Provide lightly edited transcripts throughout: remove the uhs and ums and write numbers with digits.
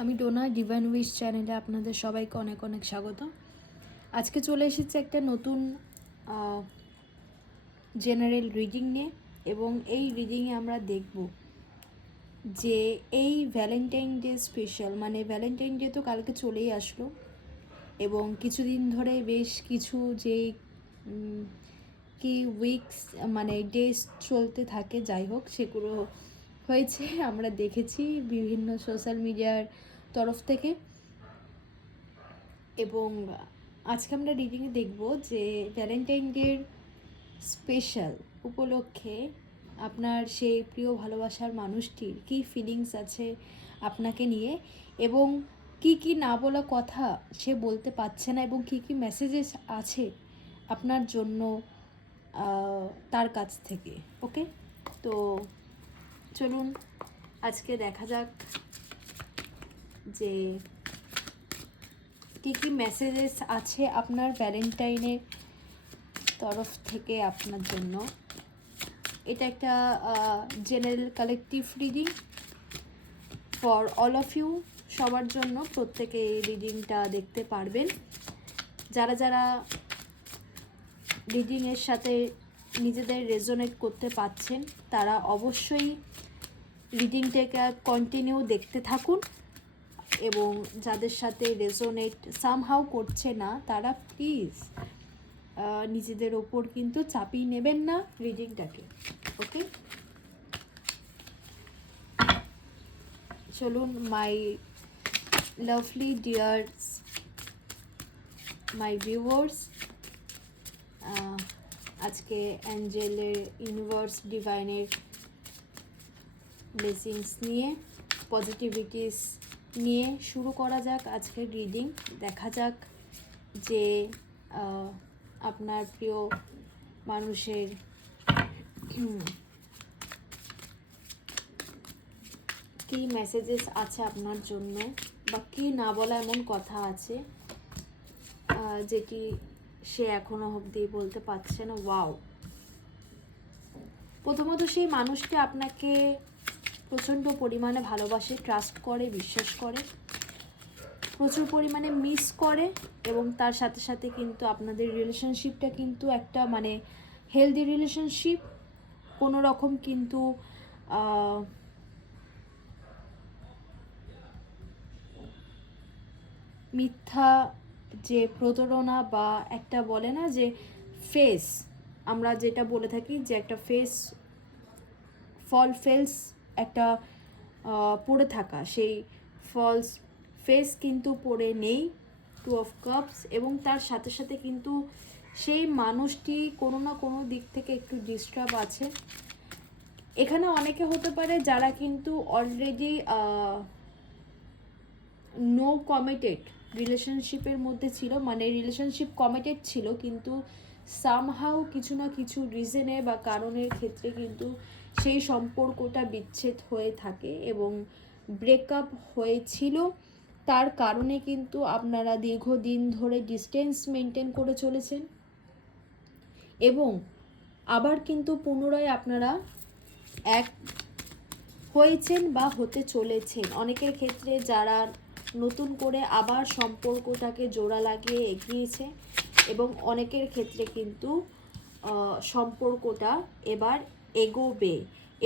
আমি Dona divine wish চ্যানেলে আপনাদের সবাইকে অনেক অনেক স্বাগত। আজকে চলে এসেছে একটা নতুন জেনারেল রিডিং নিয়ে, এবং এই রিডিংয়ে আমরা দেখব যে এই ভ্যালেন্টাইন ডে স্পেশাল, মানে ভ্যালেন্টাইন ডে তো কালকে চলেই আসলো, এবং কিছুদিন ধরে বেশ কিছু যে কি উইকস মানে ডেজ চলতে থাকে, যাই হোক সেগুলো হয়েছে আমরা দেখেছি বিভিন্ন সোশ্যাল মিডিয়ার তরফ থেকে। এবং আজকে আমরা রিডিংয়ে দেখব যে ভ্যালেন্টাইন ডের স্পেশাল উপলক্ষে আপনার সেই প্রিয় ভালোবাসার মানুষটির কী ফিলিংস আছে আপনাকে নিয়ে, এবং কি কি না বলা কথা সে বলতে পারছে না, এবং কি কি মেসেজেস আছে আপনার জন্য তার কাছ থেকে। ওকে, তো চলুন আজকে দেখা যাক যে কী কী মেসেজেস আছে আপনার ভ্যালেন্টাইনের তরফ থেকে আপনার জন্য। এটা একটা general collective reading for all of you, সবার জন্য, প্রত্যেকে এই রিডিংটা দেখতে পারবেন। যারা যারা রিডিংয়ের সাথে নিজেদের রেজোনেট করতে পারছেন তারা অবশ্যই রিডিংটাকে কন্টিনিউ দেখতে থাকুন, এবং যাদের সাথে রেজোনেট সামহাউ করছে না তারা প্লিজ নিজেদের ওপর কিন্তু চাপিয়ে নেবেন না রিডিংটাকে। ওকে, চলুন my lovely dears, my viewers, আজকে অ্যাঞ্জেলের, ইউনিভার্স, ডিভাইনের ব্লেসিংস নিয়ে, পজিটিভিটিস নিয়ে শুরু করা যাক আজকের রিডিং। দেখা যাক যে আপনার প্রিয় মানুষের কী মেসেজেস আছে আপনার জন্য, বা কী না বলা এমন কথা আছে যেটি সে এখনো অবধি বলতে পারছে না। ওয়াও, প্রথমত সেই মানুষটি আপনাকে প্রচণ্ড পরিমাণে ভালোবাসে, ট্রাস্ট করে, বিশ্বাস করে, প্রচুর পরিমাণে মিস করে, এবং তার সাথে সাথে কিন্তু আপনাদের রিলেশনশিপটা কিন্তু একটা মানে হেলদি রিলেশনশিপ। কোনো রকম কিন্তু মিথ্যা যে প্রতারণা, বা একটা বলে না যে ফেস, আমরা যেটা বলে থাকি যে একটা ফেস ফেলস একটা পড়ে থাকা, সেই ফলস ফেস কিন্তু পড়ে নেই, 2 অফ কাপস। এবং তার সাথে সাথে কিন্তু সেই মানুষটি কোনো না কোনো দিক থেকে একটু ডিস্টার্ব আছে। এখানে অনেকে হতে পারে যারা কিন্তু অলরেডি নো কমিটেড রিলেশনশিপের মধ্যে ছিল, মানে রিলেশনশিপ কমিটেড ছিল, কিন্তু সামহাউ কিছু না কিছু রিজনে বা কারণের ক্ষেত্রে কিন্তু সেই সম্পর্কটা বিচ্ছেদ হয়ে থাকে এবং ব্রেকআপ হয়েছিল। তার কারণে কিন্তু আপনারা দীর্ঘদিন ধরে ডিস্টেন্স মেনটেন করে চলেছেন, এবং আবার কিন্তু পুনরায় আপনারা এক হয়েছেন বা হতে চলেছেন। অনেকের ক্ষেত্রে যারা নতুন করে আবার সম্পর্কটাকে জোড়া লাগিয়ে এগিয়েছে, এবং অনেকের ক্ষেত্রে কিন্তু সম্পর্কটা এবার এগোবে,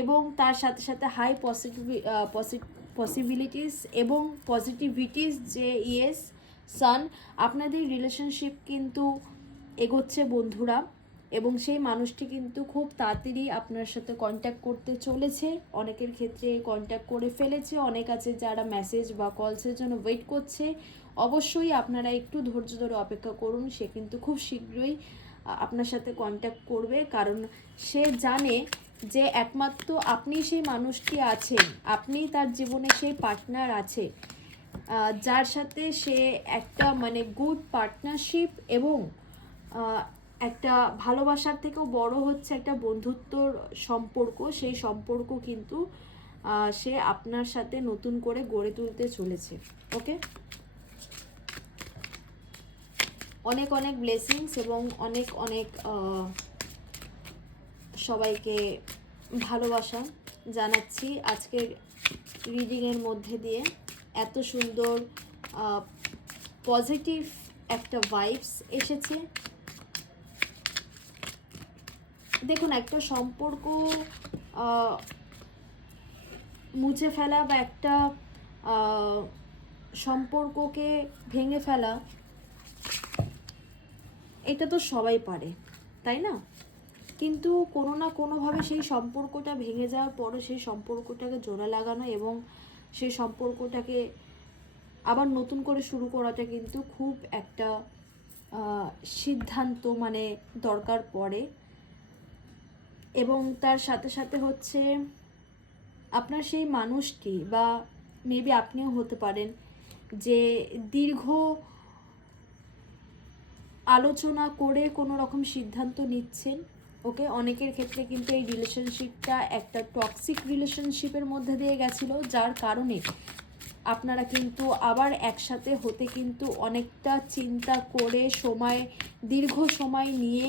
এবং তার সাথে সাথে হাই পসিবিলিটিস এবং পজিটিভিটিস যে ইয়েস সান, আপনাদের রিলেশনশিপ কিন্তু এগোচ্ছে বন্ধুরা, এবং সেই মানুষটি কিন্তু খুব তাড়াতাড়ি আপনার সাথে কন্ট্যাক্ট করতে চলেছে। অনেকের ক্ষেত্রে কন্ট্যাক্ট করে ফেলেছে, অনেক আছে যারা মেসেজ বা কলসের জন্য ওয়েট করছে। অবশ্যই আপনারা একটু ধৈর্য ধরে অপেক্ষা করুন, সে কিন্তু খুব শীঘ্রই আপনার সাথে কন্ট্যাক্ট করবে, কারণ সে জানে যে একমাত্র আপনি সেই মানুষটি আছেন, আপনি তার জীবনে সেই পার্টনার আছে যার সাথে সে একটা মানে গুড পার্টনারশিপ, এবং একটা ভালোবাসার থেকেও বড় হচ্ছে একটা বন্ধুত্বর সম্পর্ক। সেই সম্পর্ক কিন্তু সে আপনার সাথে নতুন করে গড়ে তুলতে চলেছে। ওকে, অনেক অনেক ব্লেসিংস এবং অনেক অনেক সবাইকে ভালোবাসা জানাচ্ছি আজকের রিডিংয়ের মধ্যে দিয়ে। এত সুন্দর পজিটিভ একটা ভাইবস এসেছে। দেখুন, একটা সম্পর্ক মুছে ফেলা বা একটা সম্পর্ককে ভেঙে ফেলা, এটা তো সবাই পারে, তাই না? কিন্তু কোনো না কোনোভাবে সেই সম্পর্কটা ভেঙে যাওয়ার পরে সেই সম্পর্কটাকে জোড়া লাগানো এবং সেই সম্পর্কটাকে আবার নতুন করে শুরু করাটা কিন্তু খুব একটা সিদ্ধান্ত মানে দরকার পড়ে। এবং তার সাথে সাথে হচ্ছে আপনার সেই মানুষটি বা মেবি আপনিও হতে পারেন যে দীর্ঘ আলোচনা করে কোনো রকম সিদ্ধান্ত নিচ্ছেন। ওকে, অনেকের ক্ষেত্রে কিন্তু এই রিলেশনশিপটা একটা টক্সিক রিলেশনশিপের মধ্যে দিয়ে গেছিলো, যার কারণে আপনারা কিন্তু আবার একসাথে হতে কিন্তু অনেকটা চিন্তা করে দীর্ঘ সময় নিয়ে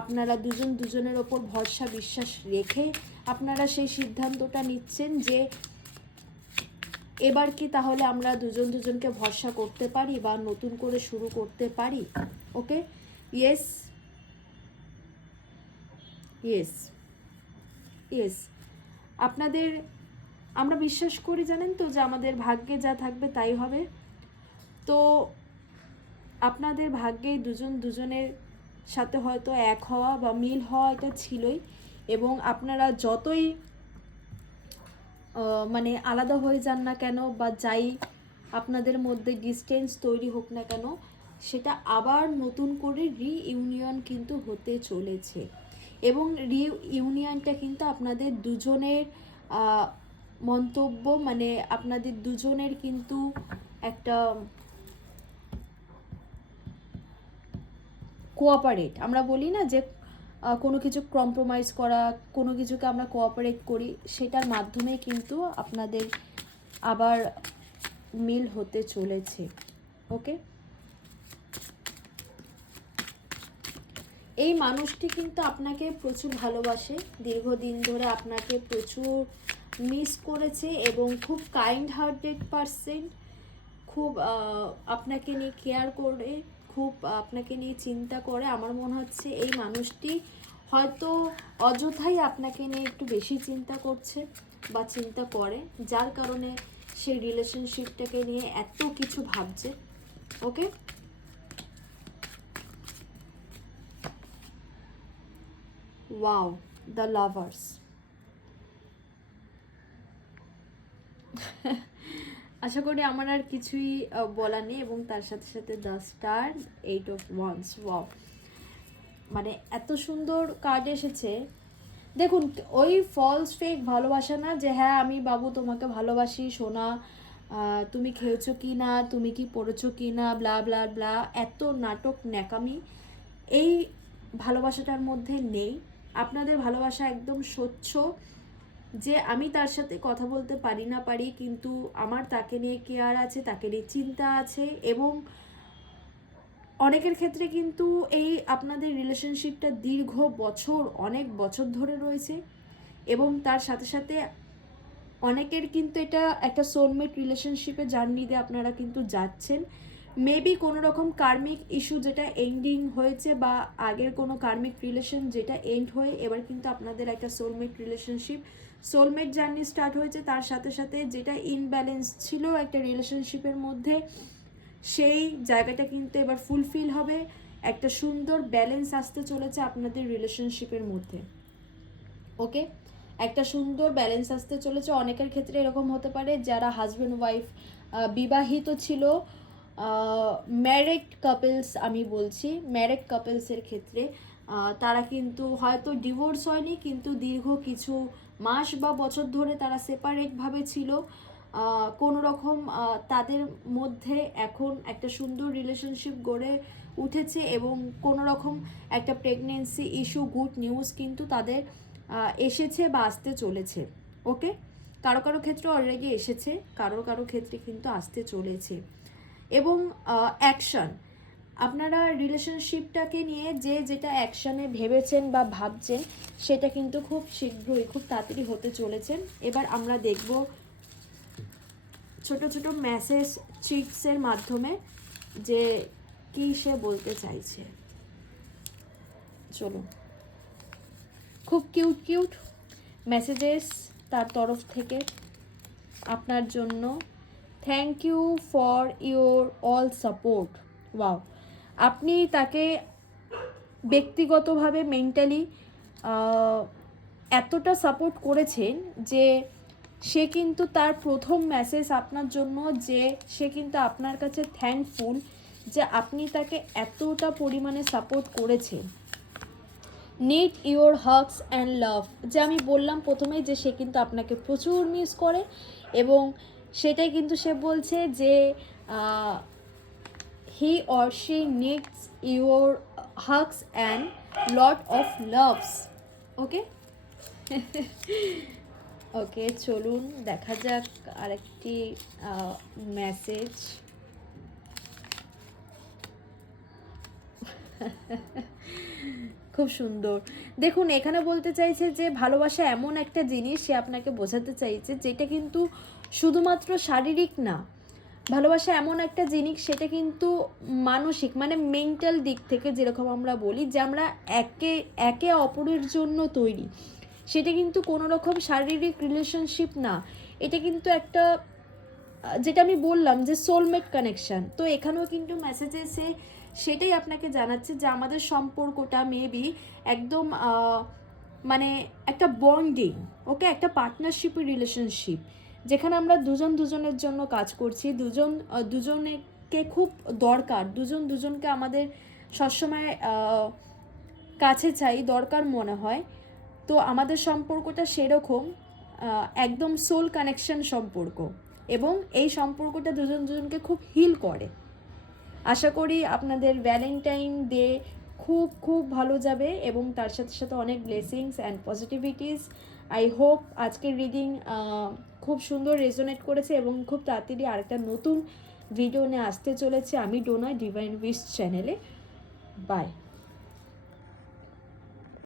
আপনারা দুজন দুজনের ওপর ভরসা বিশ্বাস রেখে আপনারা সেই সিদ্ধান্তটা নিচ্ছেন যে এবার কি তাহলে আমরা দুজন দুজনকে ভরসা করতে পারি বা নতুন করে শুরু করতে পারি। ওকে, ইয়েস ইয়েস ইয়েস, আপনাদের আমরা বিশ্বাস করি জানেন তো যে আমাদের ভাগ্যে যা থাকবে তাই হবে। তো আপনাদের ভাগ্যে দুজন দুজনের সাথে হয়তো এক হওয়া বা মিল হওয়া এটা ছিলই, এবং আপনারা যতই মানে আলাদা হয়ে যান না কেন বা যাই আপনাদের মধ্যে ডিস্টেন্স তৈরি হোক না কেন, সেটা আবার নতুন করে রিইউনিয়ন কিন্তু হতে চলেছে। এবং রিইউনিয়নটা কিন্তু আপনাদের দুজনের মন্তব্য মানে আপনাদের দুজনের কিন্তু একটা কোঅপারেট, আমরা বলি না যে কোনো কিছু কম্প্রোমাইজ করা, কোনো কিছুকে আমরা কোঅপারেট করি, সেটার মাধ্যমে কিন্তু আপনাদের আবার মিল হতে চলেছে। ওকে, এই মানুষটি কিন্তু আপনাকে প্রচুর ভালোবাসে, দীর্ঘদিন ধরে আপনাকে প্রচুর মিস করেছে এবং খুব কাইন্ড হার্টেড পারসন, খুব আপনাকে নিয়ে কেয়ার করে, খুব আপনাকে নিয়ে চিন্তা করে। আমার মনে হচ্ছে এই মানুষটি হয়তো অযথাই আপনাকে নিয়ে একটু বেশি চিন্তা করছে বা চিন্তা করে, যার কারণে সেই রিলেশনশিপটাকে নিয়ে এত কিছু ভাবছে। ওকে, ওয়াও, দ্য লাভার্স। আশা করি আমার আর কিছুই বলার নেই। এবং তার সাথে সাথে the star, 8 of Wands। Wow, মানে এত সুন্দর কার্ড এসেছে। দেখুন, ওই ফলস ফেক ভালোবাসা না যে হ্যাঁ আমি বাবু তোমাকে ভালোবাসি সোনা, তুমি খেয়েছো কি না, তুমি কি পড়েছো কি না, ব্লা ব্লা ব্লা, এত নাটক ন্যাকামি এই ভালোবাসাটার মধ্যে নেই। আপনাদের ভালোবাসা একদম স্বচ্ছ, যে আমি তার সাথে কথা বলতে পারি না পারি, কিন্তু আমার তাকে নিয়ে কেয়ার আছে, তাকে নিয়ে চিন্তা আছে। এবং অনেকের ক্ষেত্রে কিন্তু এই আপনাদের রিলেশনশিপটা দীর্ঘ বছর, অনেক বছর ধরে রয়েছে। এবং তার সাথে সাথে অনেকের কিন্তু এটা একটা সোলমেট রিলেশনশিপে জার্নি দিয়ে আপনারা কিন্তু যাচ্ছেন। মেবি কোনো রকম কার্মিক ইস্যু যেটা এন্ডিং হয়েছে, বা আগের কোনো কার্মিক রিলেশন যেটা এন্ড হয়ে এবার কিন্তু আপনাদের একটা soulmate relationship, soulmate journey start হয়েছে। তার সাথে সাথে যেটা ইনব্যালেন্স ছিল একটা রিলেশনশিপের মধ্যে, সেই জায়গাটা কিন্তু এবার ফুলফিল হবে। একটা সুন্দর ব্যালেন্স আসতে চলেছে আপনাদের রিলেশনশিপের মধ্যে। ওকে, একটা সুন্দর ব্যালেন্স আসতে চলেছে। অনেকের ক্ষেত্রে এরকম হতে পারে যারা হাজব্যান্ড ওয়াইফ বিবাহিত ছিল, ম্যারিড কাপলস, আমি বলছি ম্যারিড কাপলসের ক্ষেত্রে তারা কিন্তু হয়তো ডিভোর্স হয়নি, কিন্তু দীর্ঘ কিছু মাস বা বছর ধরে তারা সেপারেটভাবে ছিল। কোনো রকম তাদের মধ্যে এখন একটা সুন্দর রিলেশনশিপ গড়ে উঠেছে এবং কোনো রকম একটা প্রেগনেন্সি ইস্যু, গুড নিউজ কিন্তু তাদের এসেছে বা আসতে চলেছে। ওকে, কারো কারো ক্ষেত্রে অলরেডি এসেছে, কারো কারো ক্ষেত্রে কিন্তু আসতে চলেছে। এবং অ্যাকশন, আপনারা রিলেশনশিপটাকে নিয়ে যে যেটা অ্যাকশানে ভেবেছেন বা ভাবছেন সেটা কিন্তু খুব শীঘ্রই, খুব তাড়াতাড়ি হতে চলেছে। এবার আমরা দেখব ছোট ছোট মেসেজ চিটসের মাধ্যমে যে কি সে বলতে চাইছে। চলুন, খুব কিউট কিউট মেসেজেস তার তরফ থেকে আপনার জন্য। Thank you for your all support. Wow, আপনি তাকে ব্যক্তিগতভাবে মেন্টালি এতটা সাপোর্ট করেছেন যে সে কিন্তু তার প্রথম মেসেজ আপনার জন্য, যে সে কিন্তু আপনার কাছে থ্যাঙ্কফুল যে আপনি তাকে এতটা পরিমাণে সাপোর্ট করেছেন। Need your hugs and love, যে আমি বললাম প্রথমেই যে সে কিন্তু আপনাকে প্রচুর মিস করে, এবং সেটাই কিন্তু সে বলছে যে he or she needs your hugs and lot of loves. Okay okay, চলুন দেখা যাক আরেকটি মেসেজ। খুব সুন্দর। দেখুন, এখানে বলতে চাইছে যে ভালোবাসা এমন একটা জিনিস, সে আপনাকে বোঝাতে চাইছে যেটা কিন্তু শুধুমাত্র শারীরিক না, ভালোবাসা এমন একটা জিনিস সেটা কিন্তু মানসিক, মানে মেন্টাল দিক থেকে, যেরকম আমরা বলি যে আমরা একে একে অপরের জন্য তৈরি, সেটা কিন্তু কোনো রকম শারীরিক রিলেশনশিপ না, এটা কিন্তু একটা, যেটা আমি বললাম যে সোলমেট কানেকশান। তো এখানেও কিন্তু মেসেজে সে সেটাই আপনাকে জানাচ্ছে যে আমাদের সম্পর্কটা মেবি একদম মানে একটা বন্ডিং, ওকে, একটা পার্টনারশিপের রিলেশনশিপ, যেখানে আমরা দুজন দুজনের জন্য কাজ করছি, দুজনকে খুব দরকার, দুজন দুজনকে আমাদের সবসময় কাছে চাই, দরকার মনে হয়। তো আমাদের সম্পর্কটা সেরকম একদম সোল কানেকশন সম্পর্ক, এবং এই সম্পর্কটা দুজন দুজনকে খুব হিল করে। আশা করি আপনাদের ভ্যালেন্টাইন ডে খুব খুব ভালো যাবে, এবং তার সাথে সাথে অনেক ব্লেসিংস অ্যান্ড পজিটিভিটিস। আই হোপ আজকের রিডিং খুব সুন্দর রেজোনেট করেছে, এবং খুব তাড়াতাড়ি আরেকটা নতুন ভিডিও নিয়ে আসতে চলেছে আমি ডোনা ডিভাইন উইশ চ্যানেলে। বাই।